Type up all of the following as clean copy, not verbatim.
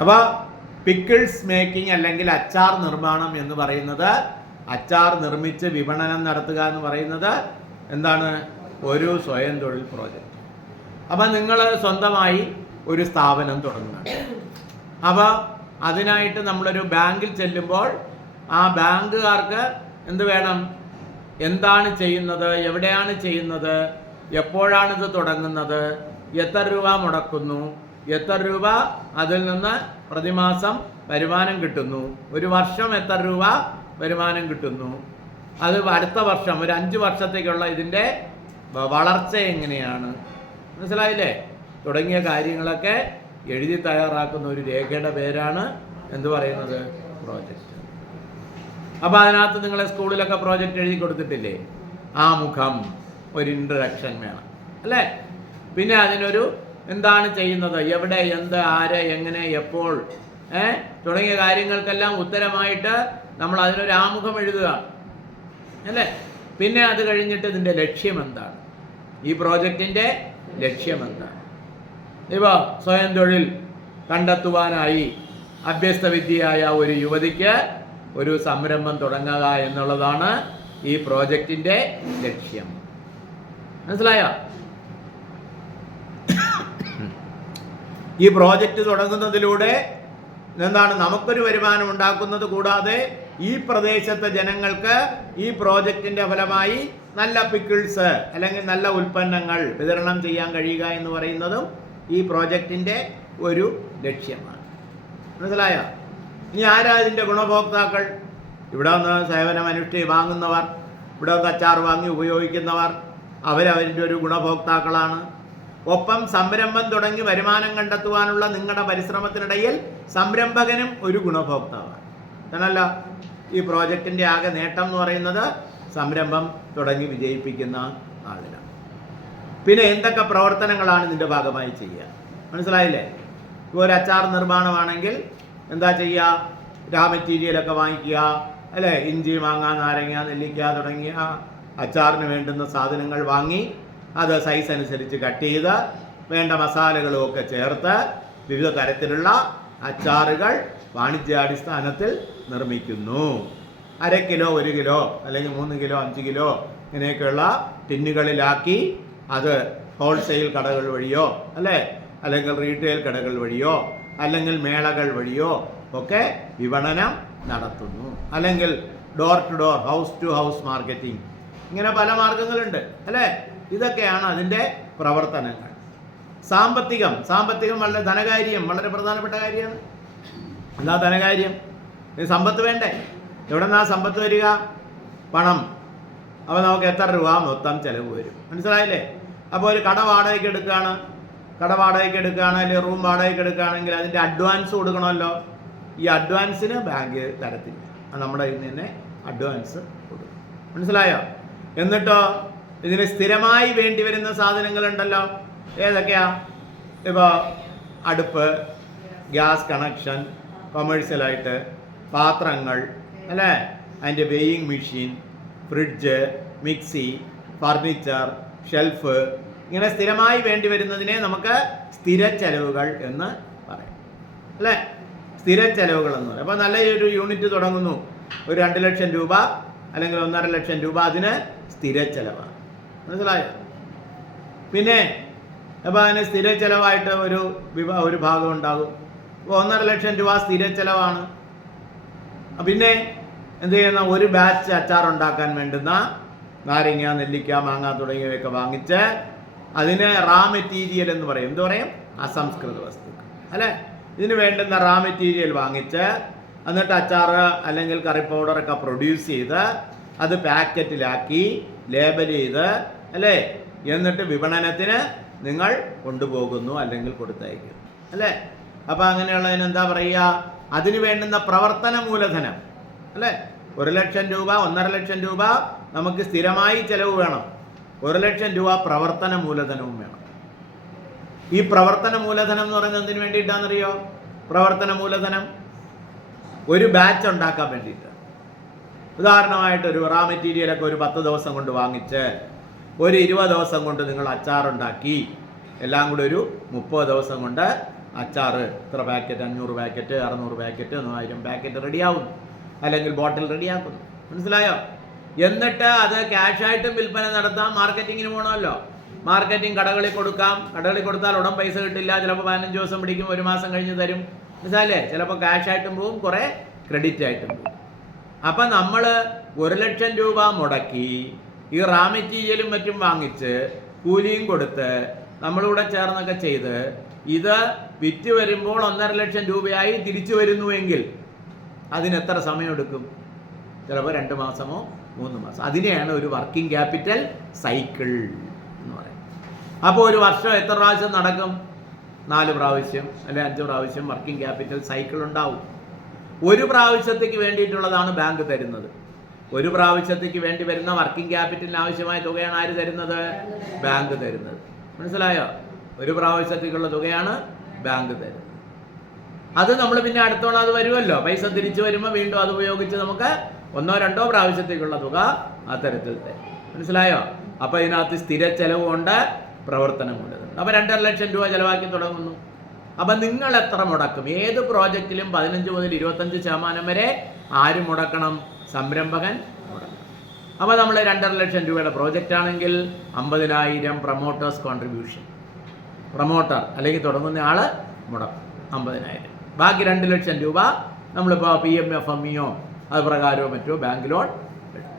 അപ്പോൾ pickles making അല്ലെങ്കിൽ അച്ചാർ നിർമ്മാണം എന്ന് പറയുന്നത്, അച്ചാർ നിർമ്മിച്ച് വിപണനം നടത്തുക എന്ന് പറയുന്നത് എന്താണ്? ഒരു സ്വയം തൊഴിൽ പ്രോജക്റ്റ്. അപ്പം നിങ്ങൾ സ്വന്തമായി ഒരു സ്ഥാപനം തുടങ്ങുകയാണ്. അപ്പോൾ അതിനായിട്ട് നമ്മളൊരു ബാങ്കിൽ ചെല്ലുമ്പോൾ ആ ബാങ്കുകാർക്ക് എന്ത് വേണം? എന്താണ് ചെയ്യുന്നത്, എവിടെയാണ് ചെയ്യുന്നത്, എപ്പോഴാണിത് തുടങ്ങുന്നത്, എത്ര രൂപ മുടക്കുന്നു, എത്ര രൂപ അതിൽ നിന്ന് പ്രതിമാസം വരുമാനം കിട്ടുന്നു, ഒരു വർഷം എത്ര രൂപ വരുമാനം കിട്ടുന്നു, അത് അടുത്ത വർഷം ഒരു 5 വർഷത്തേക്കുള്ള ഇതിൻ്റെ വളർച്ച എങ്ങനെയാണ്, മനസ്സിലായില്ലേ? തുടങ്ങിയ കാര്യങ്ങളൊക്കെ എഴുതി തയ്യാറാക്കുന്ന ഒരു രേഖയുടെ പേരാണ് എന്ത് പറയുന്നത്? പ്രോജക്റ്റ്. അപ്പോൾ അതിനകത്ത് നിങ്ങളെ സ്കൂളിലൊക്കെ പ്രോജക്റ്റ് എഴുതി കൊടുത്തിട്ടില്ലേ? ആമുഖം, ഒരു ഇൻട്രഡക്ഷൻ വേണം അല്ലേ? പിന്നെ അതിനൊരു എന്താണ് ചെയ്യുന്നത്, എവിടെ, എന്ത്, ആര്, എങ്ങനെ, എപ്പോൾ തുടങ്ങിയ കാര്യങ്ങൾക്കെല്ലാം ഉത്തരമായിട്ട് നമ്മൾ അതിനൊരു ആമുഖം എഴുതുക അല്ലേ? പിന്നെ അത് കഴിഞ്ഞിട്ട് ഇതിൻ്റെ ലക്ഷ്യം എന്താണ്, ഈ പ്രോജക്റ്റിൻ്റെ ലക്ഷ്യം എന്താണ്? ഇപ്പോൾ സ്വയം തൊഴിൽ കണ്ടെത്തുവാനായി അഭ്യസ്തവിദ്യയായ ഒരു യുവതിക്ക് ഒരു സംരംഭം തുടങ്ങുക എന്നുള്ളതാണ് ഈ പ്രോജക്റ്റിൻ്റെ ലക്ഷ്യം. മനസ്സിലായോ? ഈ പ്രോജക്റ്റ് തുടങ്ങുന്നതിലൂടെ എന്താണ്? നമുക്കൊരു വരുമാനം ഉണ്ടാക്കുന്നത് കൂടാതെ ഈ പ്രദേശത്തെ ജനങ്ങൾക്ക് ഈ പ്രോജക്റ്റിൻ്റെ ഫലമായി നല്ല പിക്കിൾസ് അല്ലെങ്കിൽ നല്ല ഉൽപ്പന്നങ്ങൾ വിതരണം ചെയ്യാൻ കഴിയുക എന്ന് പറയുന്നതും ഈ പ്രോജക്റ്റിൻ്റെ ഒരു ലക്ഷ്യമാണ്. മനസ്സിലായോ? ഇനി ആരാ ഇതിൻ്റെ ഗുണഭോക്താക്കൾ? ഇവിടെ നിന്ന് സേവനം വാങ്ങുന്നവർ, ഇവിടെ നിന്ന് അച്ചാർ വാങ്ങി ഉപയോഗിക്കുന്നവർ, അവരവരുടെ ഒരു ഗുണഭോക്താക്കളാണ്. ഒപ്പം സംരംഭം തുടങ്ങി വരുമാനം കണ്ടെത്തുവാനുള്ള നിങ്ങളുടെ പരിശ്രമത്തിനിടയിൽ സംരംഭകനും ഒരു ഗുണഭോക്താവാണ്. അതല്ല ഈ പ്രോജക്റ്റിൻ്റെ ആകെ നേട്ടം എന്ന് പറയുന്നത് സംരംഭം തുടങ്ങി വിജയിപ്പിക്കുന്ന ആളിനാണ്. പിന്നെ എന്തൊക്കെ പ്രവർത്തനങ്ങളാണ് ഇതിൻ്റെ ഭാഗമായി ചെയ്യുക? മനസ്സിലായില്ലേ? ഇപ്പോൾ ഒരു അച്ചാർ നിർമ്മാണമാണെങ്കിൽ എന്താ ചെയ്യുക? രാ മെറ്റീരിയലൊക്കെ വാങ്ങിക്കുക അല്ലേ? ഇഞ്ചി, മാങ്ങ, നാരങ്ങ, നെല്ലിക്ക തുടങ്ങിയ അച്ചാറിന് വേണ്ടുന്ന സാധനങ്ങൾ വാങ്ങി അത് സൈസ് അനുസരിച്ച് കട്ട് ചെയ്ത് വേണ്ട മസാലകളും ഒക്കെ ചേർത്ത് വിവിധ തരത്തിലുള്ള അച്ചാറുകൾ വാണിജ്യാടിസ്ഥാനത്തിൽ നിർമ്മിക്കുന്നു. 1/2 കിലോ, 1 കിലോ അല്ലെങ്കിൽ 3 കിലോ, 5 കിലോ ഇങ്ങനെയൊക്കെയുള്ള ടിന്നുകളിലാക്കി അത് ഹോൾസെയിൽ കടകൾ വഴിയോ അല്ലേ, അല്ലെങ്കിൽ റീറ്റെയിൽ കടകൾ വഴിയോ അല്ലെങ്കിൽ മേളകൾ വഴിയോ ഒക്കെ വിപണനം നടത്തുന്നു. അല്ലെങ്കിൽ door to door, house to house marketing, ഇങ്ങനെ പല മാർഗങ്ങളുണ്ട് അല്ലേ? ഇതൊക്കെയാണ് അതിൻ്റെ പ്രവർത്തനങ്ങൾ. സാമ്പത്തികം വളരെ ധനകാര്യം, വളരെ പ്രധാനപ്പെട്ട കാര്യമാണ്. എന്താ ധനകാര്യം? സമ്പത്ത് വേണ്ടേ? എവിടെ നിന്നാ സമ്പത്ത് വരിക? പണം. അപ്പോൾ നമുക്ക് എത്ര രൂപ മൊത്തം ചിലവ് വരും? മനസ്സിലായില്ലേ? അപ്പോൾ ഒരു കട വാടകയ്ക്ക് എടുക്കുകയാണ്, അല്ലെങ്കിൽ റൂം വാടകയ്ക്ക് എടുക്കുകയാണെങ്കിൽ അതിൻ്റെ അഡ്വാൻസ് കൊടുക്കണമല്ലോ. ഈ അഡ്വാൻസിന് ബാങ്ക് തരത്തില്ല, നമ്മുടെ കയ്യിൽ നിന്ന് തന്നെ അഡ്വാൻസ് കൊടുക്കും. മനസ്സിലായോ? എന്നിട്ടോ ഇതിന് സ്ഥിരമായി വേണ്ടി വരുന്ന സാധനങ്ങളുണ്ടല്ലോ. ഏതൊക്കെയാ? ഇപ്പോൾ അടുപ്പ്, ഗ്യാസ് കണക്ഷൻ, കൊമേഴ്സ്യലായിട്ട് പാത്രങ്ങൾ അല്ലേ, അതിൻ്റെ weighing machine, fridge, mixie, furniture, shelf, ഇങ്ങനെ സ്ഥിരമായി വേണ്ടി വരുന്നതിനെ നമുക്ക് സ്ഥിര ചെലവുകൾ എന്ന് പറയാം അല്ലേ? സ്ഥിര ചെലവുകൾ എന്ന് പറയും. അപ്പോൾ നല്ല ഒരു യൂണിറ്റ് തുടങ്ങുന്നു, ഒരു 2 ലക്ഷം രൂപ അല്ലെങ്കിൽ 1.5 ലക്ഷം രൂപ, അതിന് സ്ഥിര ചെലവാണ്. മനസ്സിലായോ? പിന്നെ അപ്പോൾ അതിന് സ്ഥിര ചെലവായിട്ട് ഒരു ഭാഗം ഉണ്ടാകും. അപ്പോൾ 1.5 ലക്ഷം രൂപ സ്ഥിര ചെലവാണ്. പിന്നെ എന്ത് ചെയ്യുന്ന, ഒരു ബാച്ച് അച്ചാർ ഉണ്ടാക്കാൻ വേണ്ടുന്ന നാരങ്ങ, നെല്ലിക്ക, മാങ്ങ തുടങ്ങിയവയൊക്കെ വാങ്ങിച്ച് അതിന് റാ മെറ്റീരിയൽ എന്ന് പറയും. എന്ത് പറയും? അസംസ്കൃത വസ്തുക്കൾ അല്ലേ? ഇതിന് വേണ്ടുന്ന റാ മെറ്റീരിയൽ വാങ്ങിച്ച് എന്നിട്ട് അച്ചാർ അല്ലെങ്കിൽ കറി പൗഡറൊക്കെ പ്രൊഡ്യൂസ് ചെയ്ത് അത് പാക്കറ്റിലാക്കി ലേബൽ ചെയ്ത് അല്ലേ, എന്നിട്ട് വിപണനത്തിന് നിങ്ങൾ കൊണ്ടുപോകുന്നു അല്ലെങ്കിൽ കൊടുത്തയക്കുന്നു അല്ലേ? അപ്പോൾ അങ്ങനെയുള്ളതിന് എന്താ പറയുക? അതിന് വേണ്ടുന്ന പ്രവർത്തന മൂലധനം അല്ലേ? 1 ലക്ഷം രൂപ, 1.5 ലക്ഷം രൂപ നമുക്ക് സ്ഥിരമായി ചിലവ് വേണം. 1 ലക്ഷം രൂപ പ്രവർത്തന മൂലധനവും വേണം. ഈ പ്രവർത്തന മൂലധനം എന്ന് പറയുന്നത് എന്തിനു വേണ്ടിയിട്ടാണെന്നറിയോ? പ്രവർത്തന മൂലധനം ഒരു ബാച്ച് ഉണ്ടാക്കാൻ വേണ്ടിയിട്ട്. ഉദാഹരണമായിട്ട് ഒരു റാ മെറ്റീരിയലൊക്കെ ഒരു 10 ദിവസം കൊണ്ട് വാങ്ങിച്ച് ഒരു 20 ദിവസം കൊണ്ട് നിങ്ങൾ അച്ചാറുണ്ടാക്കി എല്ലാം കൂടെ ഒരു 30 ദിവസം കൊണ്ട് അച്ചാറ് ഇത്ര പാക്കറ്റ്, 500 പാക്കറ്റ്, 600 പാക്കറ്റ്, 1000 പാക്കറ്റ് റെഡിയാവുന്നു, അല്ലെങ്കിൽ ബോട്ടിൽ റെഡിയാക്കുന്നു. മനസ്സിലായോ? എന്നിട്ട് അത് ക്യാഷായിട്ടും വിൽപ്പന നടത്താം. മാർക്കറ്റിങ്ങിന് പോകണമല്ലോ. മാർക്കറ്റിംഗ് കടകളിൽ കൊടുക്കാം. കടകളിൽ കൊടുത്താൽ ഉടൻ പൈസ കിട്ടില്ല, ചിലപ്പോൾ 15 ദിവസം പിടിക്കും, 1 മാസം കഴിഞ്ഞ് തരും. മനസ്സിലായില്ലേ? ചിലപ്പോൾ ക്യാഷായിട്ടും പോവും, കുറേ ക്രെഡിറ്റ് ആയിട്ടും പോവും. അപ്പം നമ്മൾ 1 ലക്ഷം രൂപ മുടക്കി ഈ റാ മെറ്റീരിയലും മറ്റും വാങ്ങിച്ച് കൂലിയും കൊടുത്ത് നമ്മളിവിടെ ചേർന്നൊക്കെ ചെയ്ത് ഇത് വിറ്റ് വരുമ്പോൾ 1.5 ലക്ഷം രൂപയായി തിരിച്ചു വരുന്നുവെങ്കിൽ അതിന് എത്ര സമയമെടുക്കും? ചിലപ്പോൾ 2 മാസമോ 3 മാസം. അതിനെയാണ് ഒരു വർക്കിംഗ് ക്യാപിറ്റൽ സൈക്കിൾ എന്ന് പറയുന്നത്. അപ്പോൾ ഒരു വർഷം എത്ര പ്രാവശ്യം നടക്കും? 4 പ്രാവശ്യം അല്ലെങ്കിൽ 5 പ്രാവശ്യം വർക്കിംഗ് ക്യാപിറ്റൽ സൈക്കിൾ ഉണ്ടാവും. ഒരു പ്രാവശ്യത്തേക്ക് വേണ്ടിയിട്ടുള്ളതാണ് ബാങ്ക് തരുന്നത്. ഒരു പ്രാവശ്യത്തേക്ക് വേണ്ടി വരുന്ന വർക്കിംഗ് ക്യാപിറ്റലിന് ആവശ്യമായ തുകയാണ് ആര് തരുന്നത്? ബാങ്ക് തരുന്നത്. മനസ്സിലായോ? ഒരു പ്രാവശ്യത്തേക്കുള്ള തുകയാണ് ബാങ്ക് തരുന്നത്. അത് നമ്മൾ പിന്നെ അടുത്തോളം അത് വരുമല്ലോ, പൈസ തിരിച്ചു വരുമ്പോൾ വീണ്ടും അത് ഉപയോഗിച്ച് നമുക്ക് 1 or 2 പ്രാവശ്യത്തേക്കുള്ള തുക അത്തരത്തിൽ തരും. മനസ്സിലായോ? അപ്പോൾ ഇതിനകത്ത് സ്ഥിര ചെലവുണ്ട്, പ്രവർത്തനമുണ്ട്. അപ്പോൾ 2.5 ലക്ഷം രൂപ ചിലവാക്കി തുടങ്ങുന്നു. അപ്പം നിങ്ങൾ എത്ര മുടക്കും? ഏത് പ്രോജക്റ്റിലും 15 മുതൽ 25% വരെ ആര് മുടക്കണം? സംരംഭകൻ മുടക്കണം. അപ്പോൾ നമ്മൾ 2.5 ലക്ഷം രൂപയുടെ പ്രോജക്റ്റ് ആണെങ്കിൽ 50,000 പ്രൊമോട്ടേഴ്സ് കോൺട്രിബ്യൂഷൻ, പ്രൊമോട്ടർ അല്ലെങ്കിൽ തുടങ്ങുന്ന ആൾ മുടക്കും 50,000. ബാക്കി 2 ലക്ഷം രൂപ നമ്മളിപ്പോൾ PMFMEയോ അത് പ്രകാരമോ മറ്റോ ബാങ്ക് ലോൺ എടുക്കും.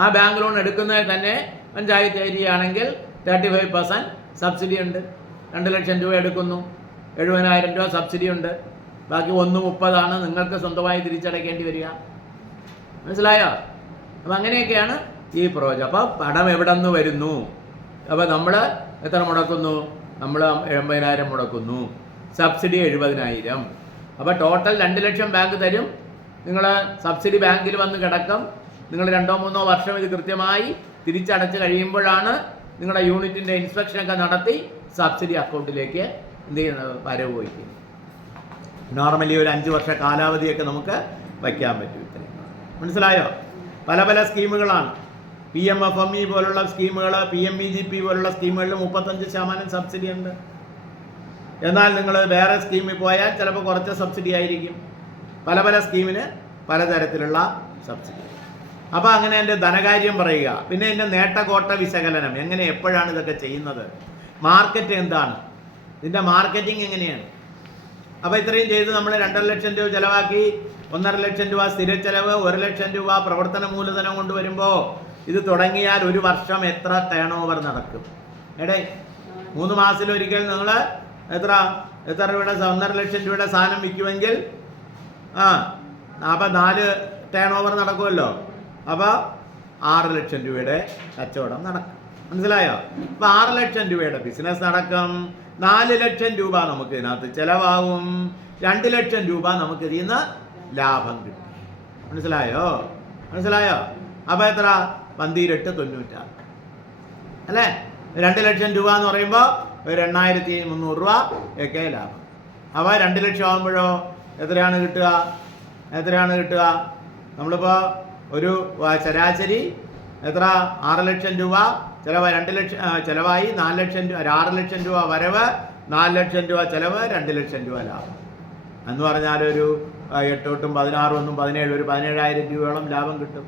ആ ബാങ്ക് ലോൺ എടുക്കുന്നതിൽ തന്നെ പഞ്ചായത്ത് ഏരിയ ആണെങ്കിൽ 35% സബ്സിഡി ഉണ്ട്. 2 ലക്ഷം രൂപ എടുക്കുന്നു, 70,000 രൂപ സബ്സിഡി ഉണ്ട്. ബാക്കി 1.30 നിങ്ങൾക്ക് സ്വന്തമായി തിരിച്ചടയ്ക്കേണ്ടി വരിക. മനസ്സിലായോ? അപ്പം അങ്ങനെയൊക്കെയാണ് ഈ പ്രോജക്റ്റ്. അപ്പോൾ പണം എവിടെ നിന്ന് വരുന്നു? അപ്പോൾ നമ്മൾ എത്ര മുടക്കുന്നു? നമ്മൾ 80,000 മുടക്കുന്നു, സബ്സിഡി 70,000. അപ്പോൾ ടോട്ടൽ 2 ലക്ഷം ബാങ്ക് തരും. നിങ്ങൾ സബ്സിഡി ബാങ്കിൽ വന്ന് കിടക്കും. നിങ്ങൾ 2-3 വർഷം ഇത് കൃത്യമായി തിരിച്ചടച്ച് കഴിയുമ്പോഴാണ് നിങ്ങളുടെ യൂണിറ്റിൻ്റെ ഇൻസ്പെക്ഷനൊക്കെ നടത്തി സബ്സിഡി അക്കൗണ്ടിലേക്ക് എന്ത് ചെയ്യുന്നത്? വരവ് വയ്ക്കും. നോർമലി ഒരു 5 വർഷ കാലാവധിയൊക്കെ നമുക്ക് വയ്ക്കാൻ പറ്റും. ഇത്രയും മനസ്സിലായോ? പല പല സ്കീമുകളാണ്. PMFME പോലുള്ള സ്കീമുകൾ, PMEGP പോലുള്ള സ്കീമുകളിൽ 35% സബ്സിഡി ഉണ്ട്. എന്നാൽ നിങ്ങൾ വേറെ സ്കീമിൽ പോയാൽ ചിലപ്പോൾ കുറച്ച് സബ്സിഡി ആയിരിക്കും. പല പല സ്കീമിന് പലതരത്തിലുള്ള സബ്സിഡി. അപ്പോൾ അങ്ങനെ എൻ്റെ ധനകാര്യം പറയുക. പിന്നെ എൻ്റെ നേട്ടകോട്ട വിശകലനം, എങ്ങനെ എപ്പോഴാണ് ഇതൊക്കെ ചെയ്യുന്നത്, മാർക്കറ്റ് എന്താണ്, ഇതിൻ്റെ മാർക്കറ്റിംഗ് എങ്ങനെയാണ്. അപ്പോൾ ഇത്രയും ചെയ്ത് നമ്മൾ 2.5 ലക്ഷം രൂപ ചിലവാക്കി, 1.5 ലക്ഷം രൂപ സ്ഥിര ചെലവ്, 1 ലക്ഷം രൂപ പ്രവർത്തന മൂലധനം കൊണ്ടുവരുമ്പോൾ ഇത് തുടങ്ങിയാൽ ഒരു വർഷം എത്ര ടേൺ ഓവർ നടക്കും? 3 മാസത്തിലൊരിക്കൽ നിങ്ങൾ എത്ര രൂപയുടെ 1.5 ലക്ഷം രൂപയുടെ സാധനം വിൽക്കുമെങ്കിൽ അപ്പോൾ 4 ടേൺ ഓവർ നടക്കുമല്ലോ. അപ്പോൾ 6 ലക്ഷം രൂപയുടെ കച്ചവടം നടക്കും. മനസ്സിലായോ? അപ്പോൾ 6 ലക്ഷം രൂപയുടെ ബിസിനസ് നടക്കും. 4 ലക്ഷം രൂപ നമുക്ക് ഇതിനകത്ത് ചിലവാകും. 2 ലക്ഷം രൂപ നമുക്ക് ഇതിൽ നിന്ന് ലാഭം കിട്ടും. മനസ്സിലായോ? അപ്പോൾ എത്ര? 12.96 അല്ലേ? 2 ലക്ഷം രൂപ എന്ന് പറയുമ്പോൾ ഒരു 8,300 രൂപ ഒക്കെ ലാഭം. അപ്പോൾ 2 ലക്ഷം ആകുമ്പോഴോ എത്രയാണ് കിട്ടുക? നമ്മളിപ്പോൾ ഒരു ശരാശരി എത്ര? 6 ലക്ഷം രൂപ ചിലവ്, 2 ലക്ഷം ചിലവായി, 4 ലക്ഷം രൂപ, 6 ലക്ഷം രൂപ വരവ്, 4 ലക്ഷം രൂപ ചിലവ്, 2 ലക്ഷം രൂപ ലാഭം എന്ന് പറഞ്ഞാൽ ഒരു 8 തൊട്ടും 16 ഒന്നും 17, ഒരു 17,000 രൂപയോളം ലാഭം കിട്ടും.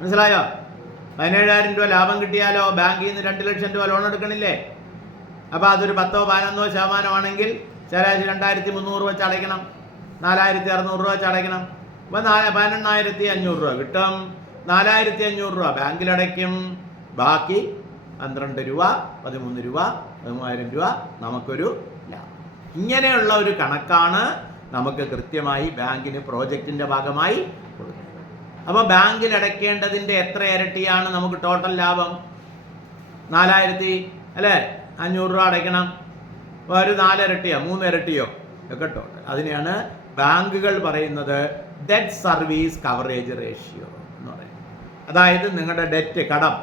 മനസ്സിലായോ? 17,000 രൂപ ലാഭം കിട്ടിയാലോ ബാങ്കിൽ നിന്ന് 2 ലക്ഷം രൂപ ലോൺ എടുക്കണില്ലേ? അപ്പോൾ അതൊരു 10-11% ആണെങ്കിൽ ശരാശരി 2,300 വെച്ച് അടയ്ക്കണം, 4,600 രൂപ വെച്ച് അടയ്ക്കണം. അപ്പോൾ 18,500 രൂപ കിട്ടും. 4,500 രൂപ ബാങ്കിലടയ്ക്കും. ബാക്കി 12 രൂപ, 13 രൂപ, 13,000 രൂപ നമുക്കൊരു ലാഭം. ഇങ്ങനെയുള്ള ഒരു കണക്കാണ് നമുക്ക് കൃത്യമായി ബാങ്കിന് പ്രോജക്റ്റിൻ്റെ ഭാഗമായി കൊടുക്കുന്നത്. അപ്പോൾ ബാങ്കിൽ അടയ്ക്കേണ്ടതിൻ്റെ എത്ര ഇരട്ടിയാണ് നമുക്ക് ടോട്ടൽ ലാഭം? 4,500 രൂപ അടയ്ക്കണം. ഒരു 4 ഇരട്ടിയോ 3 ഇരട്ടിയോ ഒക്കെ ടോട്ടൽ. അതിനെയാണ് ബാങ്കുകൾ പറയുന്നത് ഡെറ്റ് സർവീസ് കവറേജ് റേഷ്യോ എന്ന് പറയുന്നത്. അതായത് നിങ്ങളുടെ ഡെറ്റ്, കടം,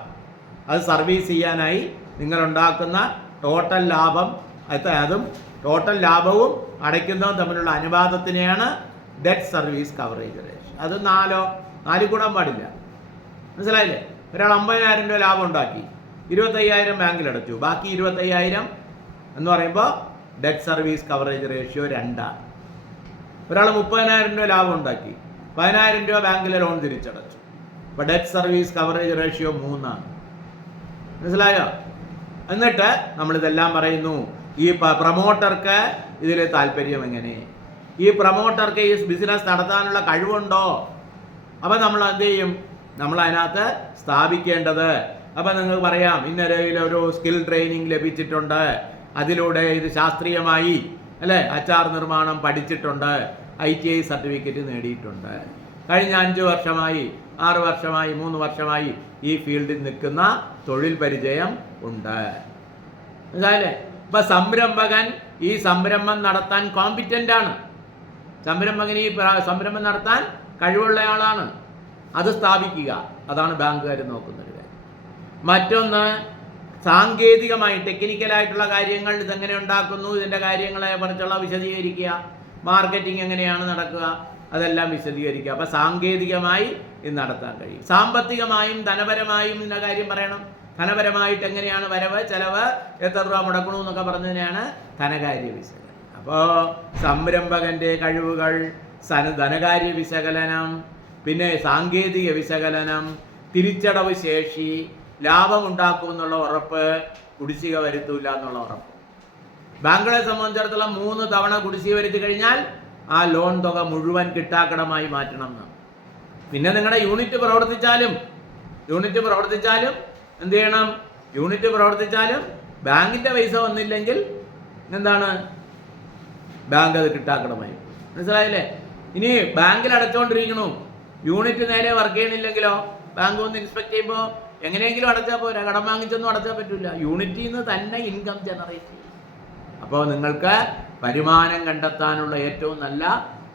അത് സർവീസ് ചെയ്യാനായി നിങ്ങളുണ്ടാക്കുന്ന ടോട്ടൽ ലാഭം, അതും ടോട്ടൽ ലാഭവും അടയ്ക്കുന്നതും തമ്മിലുള്ള അനുപാതത്തിനെയാണ് ഡെറ്റ് സർവീസ് കവറേജ് റേഷ്യോ. അത് 4 കൂടാൻ പാടില്ല. മനസ്സിലായില്ലേ? ഒരാൾ 50,000 രൂപ ലാഭം ഉണ്ടാക്കി, 25,000 ബാങ്കിലടച്ചു, ബാക്കി 25,000 എന്ന് പറയുമ്പോൾ ഡെറ്റ് സർവീസ് കവറേജ് റേഷ്യോ 2. ഒരാൾ 30,000 രൂപ ലാഭം ഉണ്ടാക്കി, 10,000 രൂപ ബാങ്കിലെ ലോൺ തിരിച്ചടച്ചു. അപ്പോൾ ഡെറ്റ് സർവീസ് കവറേജ് റേഷ്യോ 3. മനസ്സിലായോ? എന്നിട്ട് നമ്മളിതെല്ലാം പറയുന്നു, ഈ പ്രൊമോട്ടർക്ക് ഇതിൽ താല്പര്യം എങ്ങനെ, ഈ പ്രൊമോട്ടർക്ക് ഈ ബിസിനസ് നടത്താനുള്ള കഴിവുണ്ടോ? അപ്പം നമ്മൾ എന്ത് ചെയ്യും? നമ്മൾ അതിനകത്ത് സ്ഥാപിക്കേണ്ടത്, അപ്പം നിങ്ങൾക്ക് പറയാം ഇന്നൊരു സ്കിൽ ട്രെയിനിങ് ലഭിച്ചിട്ടുണ്ട്, അതിലൂടെ ഇത് ശാസ്ത്രീയമായി അല്ലേ അച്ചാർ നിർമ്മാണം പഠിച്ചിട്ടുണ്ട്, ITI സർട്ടിഫിക്കറ്റ് നേടിയിട്ടുണ്ട്, കഴിഞ്ഞ 5 വർഷമായി 6 വർഷമായി 3 വർഷമായി ഈ ഫീൽഡിൽ നിൽക്കുന്ന തൊഴിൽ പരിചയം ഉണ്ട്. മനസ്സിലായില്ലേ? ഇപ്പം സംരംഭകൻ ഈ സംരംഭം നടത്താൻ കോമ്പിറ്റൻ്റ് ആണ്, സംരംഭകൻ ഈ സംരംഭം നടത്താൻ കഴിവുള്ളയാളാണ്, അത് സ്ഥാപിക്കുക. അതാണ് ബാങ്കുകാർ നോക്കുന്നൊരു കാര്യം. മറ്റൊന്ന് സാങ്കേതികമായി ടെക്നിക്കലായിട്ടുള്ള കാര്യങ്ങൾ, ഇതെങ്ങനെ ഉണ്ടാക്കുന്നു, ഇതിൻ്റെ കാര്യങ്ങളെ കുറിച്ചുള്ള വിശദീകരിക്കുക, മാർക്കറ്റിംഗ് എങ്ങനെയാണ് നടക്കുക, അതെല്ലാം വിശദീകരിക്കുക. അപ്പം സാങ്കേതികമായി ഇത് നടത്താൻ കഴിയും. സാമ്പത്തികമായും ധനപരമായും ഇതിൻ്റെ കാര്യം പറയണം. ധനപരമായിട്ട് എങ്ങനെയാണ് വരവ് ചെലവ്, എത്ര രൂപ മുടക്കണമെന്നൊക്കെ പറഞ്ഞതിനാണ് ധനകാര്യ വിശകലനം. അപ്പോൾ സംരംഭകൻ്റെ കഴിവുകൾ, ധനകാര്യ വിശകലനം, പിന്നെ സാങ്കേതിക വിശകലനം, തിരിച്ചടവ് ശേഷി, ലാഭം ഉണ്ടാക്കുമെന്നുള്ള ഉറപ്പ്, കുടിശ്ശിക വരുത്തൂല്ല എന്നുള്ള ഉറപ്പ്. ബാങ്കുകളെ സംബന്ധിച്ചിടത്തോളം 3 തവണ കുടിശ്ശിക വരുത്തി കഴിഞ്ഞാൽ ആ ലോൺ തുക മുഴുവൻ കിട്ടാക്കടമായി മാറ്റണം എന്നാണ്. പിന്നെ നിങ്ങളുടെ യൂണിറ്റ് പ്രവർത്തിച്ചാലും എന്ത് ചെയ്യണം? യൂണിറ്റ് പ്രവർത്തിച്ചാലും ബാങ്കിൻ്റെ പൈസ വന്നില്ലെങ്കിൽ എന്താണ്? ബാങ്ക് അത് കിട്ടാക്കടമായി. മനസ്സിലായില്ലേ? ഇനി ബാങ്കിൽ അടച്ചുകൊണ്ടിരിക്കണു, യൂണിറ്റ് നേരെ വർക്ക് ചെയ്യണില്ലെങ്കിലോ ബാങ്ക് ഒന്ന് ഇൻസ്പെക്ട് ചെയ്യുമ്പോൾ എങ്ങനെയെങ്കിലും അടച്ചാൽ പോരാ, കടം വാങ്ങിച്ചൊന്നും അടച്ചാൽ പറ്റില്ല, യൂണിറ്റിൽ നിന്ന് തന്നെ ഇൻകം ജനറേറ്റ് ചെയ്യും. അപ്പോൾ നിങ്ങൾക്ക് വരുമാനം കണ്ടെത്താനുള്ള ഏറ്റവും നല്ല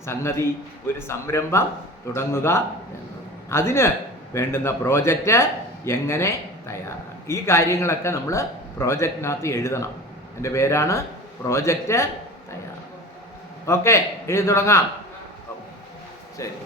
സംഗതി ഒരു സംരംഭം തുടങ്ങുക. അതിന് വേണ്ടുന്ന പ്രോജക്റ്റ് എങ്ങനെ തയ്യാറാക്കാം, ഈ കാര്യങ്ങളൊക്കെ നമ്മൾ പ്രോജക്റ്റിനകത്ത് എഴുതണം. എൻ്റെ പേരാണ് പ്രോജക്റ്റ് തയ്യാറാക്കുക. ഓക്കെ, എഴുതി തുടങ്ങാം. ശരി.